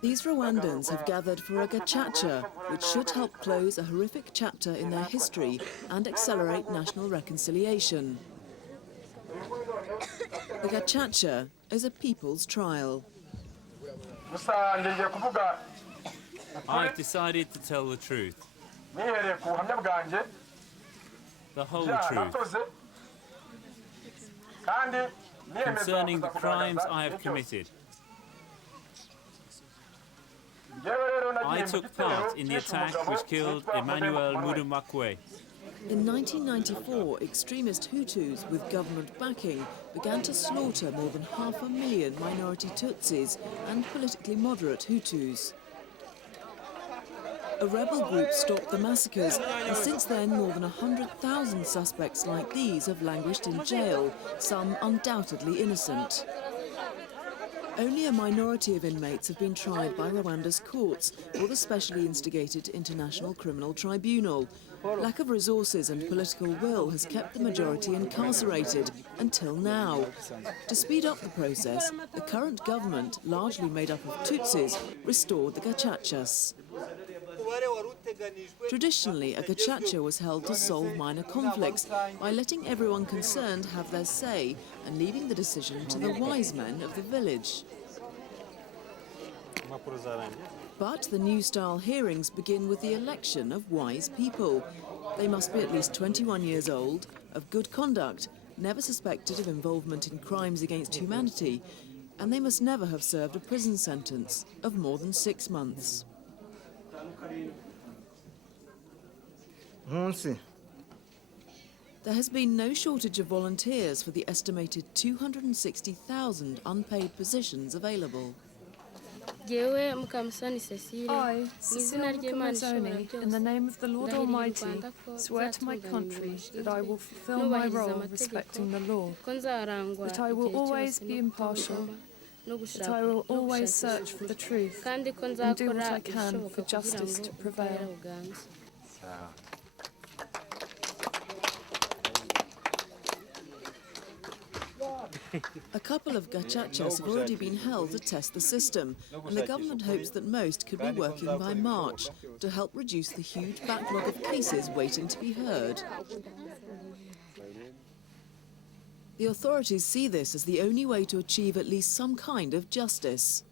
These Rwandans have gathered for a Gacaca, which should help close a horrific chapter in their history and accelerate national reconciliation. The Gacaca is a people's trial. I've decided to tell the truth. The whole truth. Concerning the crimes I have committed. I took part in the attack which killed Emmanuel Murambyi. In 1994, extremist Hutus with government backing began to slaughter more than 500,000 minority Tutsis and politically moderate Hutus. A rebel group stopped the massacres, and since then more than 100,000 suspects like these have languished in jail, some undoubtedly innocent. Only a minority of inmates have been tried by Rwanda's courts or the specially instigated International Criminal Tribunal. Lack of resources and political will has kept the majority incarcerated until now. To speed up the process, the current government, largely made up of Tutsis, restored the Gacacas. Traditionally, a Gacaca was held to solve minor conflicts by letting everyone concerned have their say and leaving the decision to the wise men of the village. But the new-style hearings begin with the election of wise people. They must be at least 21 years old, of good conduct, never suspected of involvement in crimes against humanity, and they must never have served a prison sentence of more than 6 months. There has been no shortage of volunteers for the estimated 260,000 unpaid positions available. I, Cecile Mukamusoni, in the name of the Lord Almighty, swear to my country that I will fulfill my role respecting the law, that I will always be impartial, that I will always search for the truth, and do what I can for justice to prevail. A couple of Gacacas have already been held to test the system, and the government hopes that most could be working by March to help reduce the huge backlog of cases waiting to be heard. The authorities see this as the only way to achieve at least some kind of justice.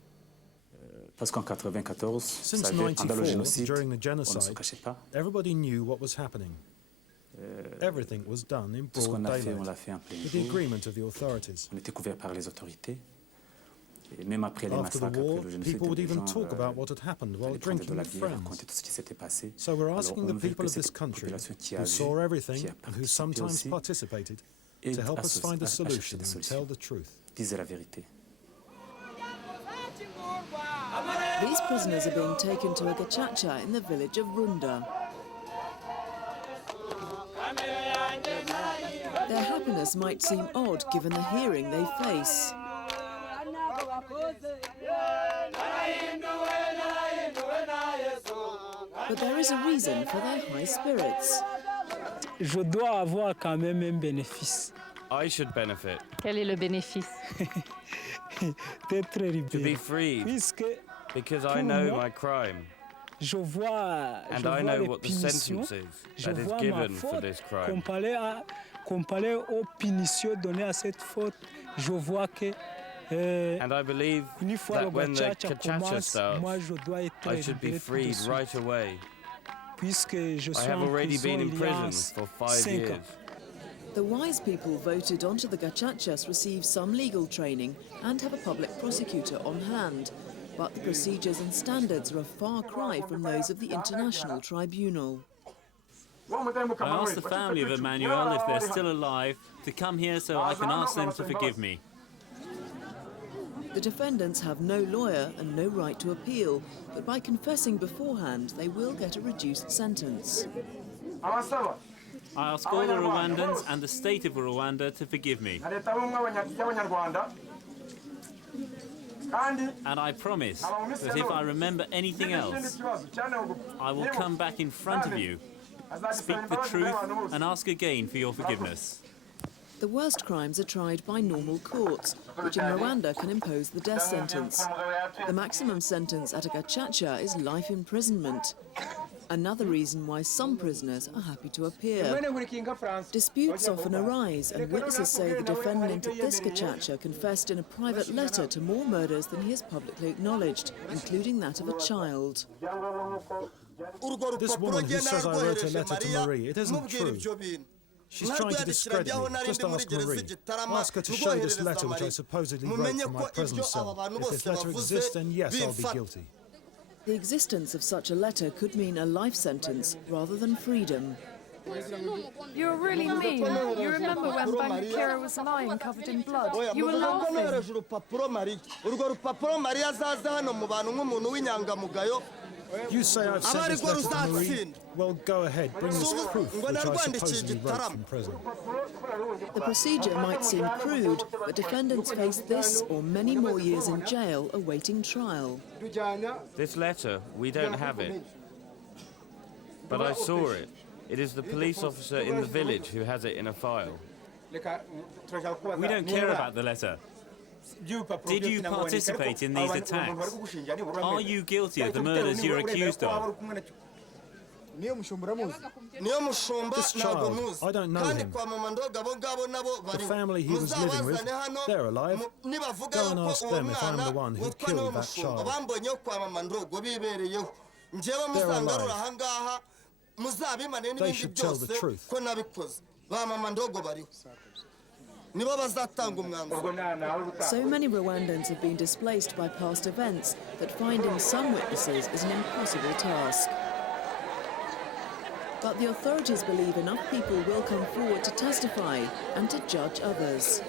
Since 1994, during the genocide, everybody knew what was happening. Everything was done in broad daylight, with the agreement of the authorities. After the war, people would even talk about what had happened while drinking with friends. So we're asking the people of this country, who saw everything and who sometimes participated, to help us find a solution and tell the truth. These prisoners are being taken to a Gacaca in the village of Runda. Their happiness might seem odd given the hearing they face. But there is a reason for their high spirits. Je dois avoir quand même un bénéfice. I should benefit. Quel est le bénéfice? D'être libéré. To be freed, because I know my crime. And I know what the sentence is that is given for this crime. Comparé aux punitions données à cette faute, je vois que and I believe that when the Gacaca starts, I should be freed right away. I have already been in prison for 5 years. The wise people voted onto the Gacacas receive some legal training and have a public prosecutor on hand. But the procedures and standards are a far cry from those of the International Tribunal. I asked the family of Emmanuel, if they're still alive, to come here so I can ask them to forgive me. The defendants have no lawyer and no right to appeal, but by confessing beforehand, they will get a reduced sentence. I ask all the Rwandans and the state of Rwanda to forgive me. And I promise that if I remember anything else, I will come back in front of you, speak the truth, and ask again for your forgiveness. The worst crimes are tried by normal courts, which in Rwanda can impose the death sentence. The maximum sentence at a Gacaca is life imprisonment. Another reason why some prisoners are happy to appear. Disputes often arise, and witnesses say the defendant at this Gacaca confessed in a private letter to more murders than he has publicly acknowledged, including that of a child. This woman who says I wrote a letter to Marie, it isn't true. She's trying to discredit me. Just ask Marie. Ask her to show this letter which I supposedly wrote from my prison cell. If this letter exists, then yes, I'll be guilty. The existence of such a letter could mean a life sentence rather than freedom. You're really mean. You remember when Bankira was lying covered in blood? You were laughing. You say I've sent this letter to Marie? Well, go ahead, bring this proof, which I supposedly wrote from prison. The procedure might seem crude, but defendants face this or many more years in jail awaiting trial. This letter, we don't have it. But I saw it. It is the police officer in the village who has it in a file. We don't care about the letter. Did you participate in these attacks? Are you guilty of the murders you're accused of? This child, I don't know him. The family he was living with, they're alive. Go and ask them if I'm the one who killed that child. They're alive. They should tell the truth. So many Rwandans have been displaced by past events that finding some witnesses is an impossible task. But the authorities believe enough people will come forward to testify and to judge others.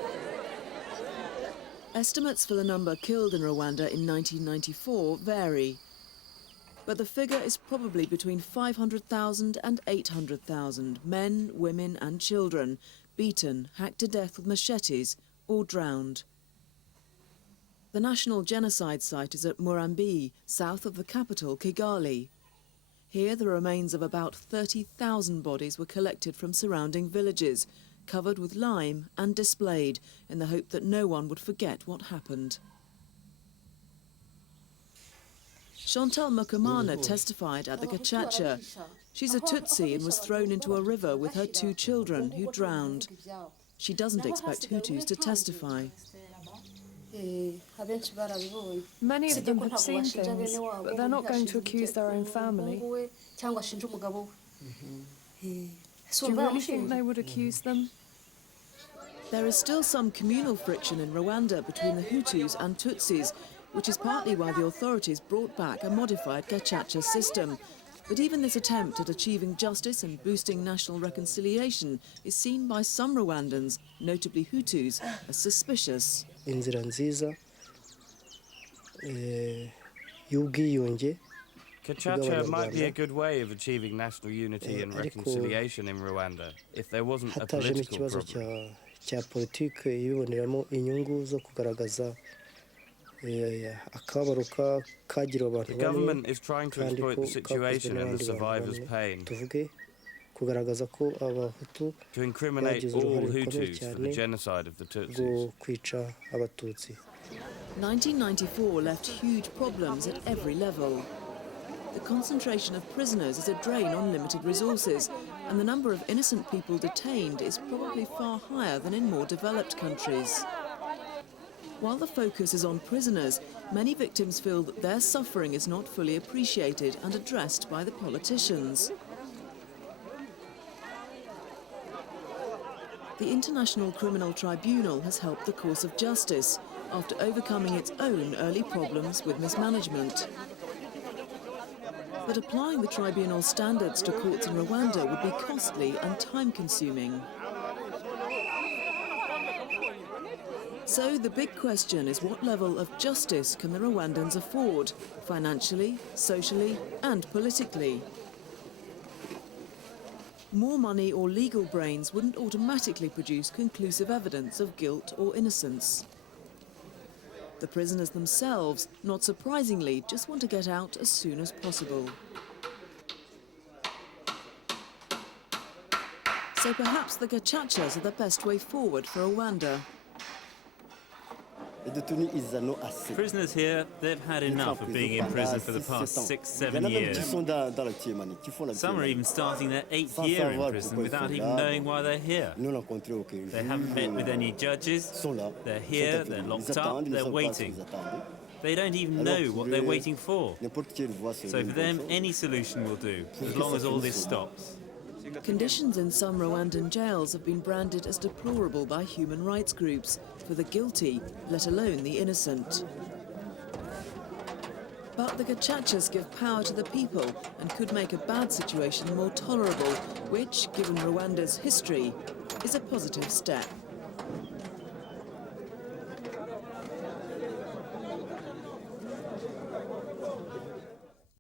Estimates for the number killed in Rwanda in 1994 vary, but the figure is probably between 500,000 and 800,000 men, women and children, beaten, hacked to death with machetes, or drowned. The national genocide site is at Murambyi, south of the capital, Kigali. Here, the remains of about 30,000 bodies were collected from surrounding villages, covered with lime and displayed, in the hope that no one would forget what happened. Chantal Mukamana testified at the Gacaca. She's a Tutsi and was thrown into a river with her 2 children, who drowned. She doesn't expect Hutus to testify. Many of them have seen things, but they're not going to accuse their own family. Do you really think they would accuse them? There is still some communal friction in Rwanda between the Hutus and Tutsis, which is partly why the authorities brought back a modified Gacaca system. But even this attempt at achieving justice and boosting national reconciliation is seen by some Rwandans, notably Hutus, as suspicious. Inzira nziza y'ubwiyunge. Gacaca might be a good way of achieving national unity and reconciliation in Rwanda if there wasn't a political problem. Cya politike yiboneramo inyungu zo kugaragaza akabaro kagira abantu. The government is trying to exploit the situation and the survivors' pain, kugaragaza ko abahutu to incriminate all Hutus for the genocide of the Tutsis. Kwica abatutsi. 1994 left huge problems at every level. The concentration of prisoners is a drain on limited resources, and the number of innocent people detained is probably far higher than in more developed countries. While the focus is on prisoners, many victims feel that their suffering is not fully appreciated and addressed by the politicians. The International Criminal Tribunal has helped the cause of justice after overcoming its own early problems with mismanagement. But applying the tribunal's standards to courts in Rwanda would be costly and time-consuming. So the big question is, what level of justice can the Rwandans afford, financially, socially and politically? More money or legal brains wouldn't automatically produce conclusive evidence of guilt or innocence. The prisoners themselves, not surprisingly, just want to get out as soon as possible. So perhaps the Gacacas are the best way forward for Rwanda. Prisoners here, they've had enough of being in prison for the past 6-7 years. Some are even starting their 8th year in prison without even knowing why they're here. They haven't met with any judges, they're here, they're locked up, they're waiting. They don't even know what they're waiting for. So for them, any solution will do, as long as all this stops. Conditions in some Rwandan jails have been branded as deplorable by human rights groups for the guilty, let alone the innocent. But the Gacacas give power to the people and could make a bad situation more tolerable, which, given Rwanda's history, is a positive step.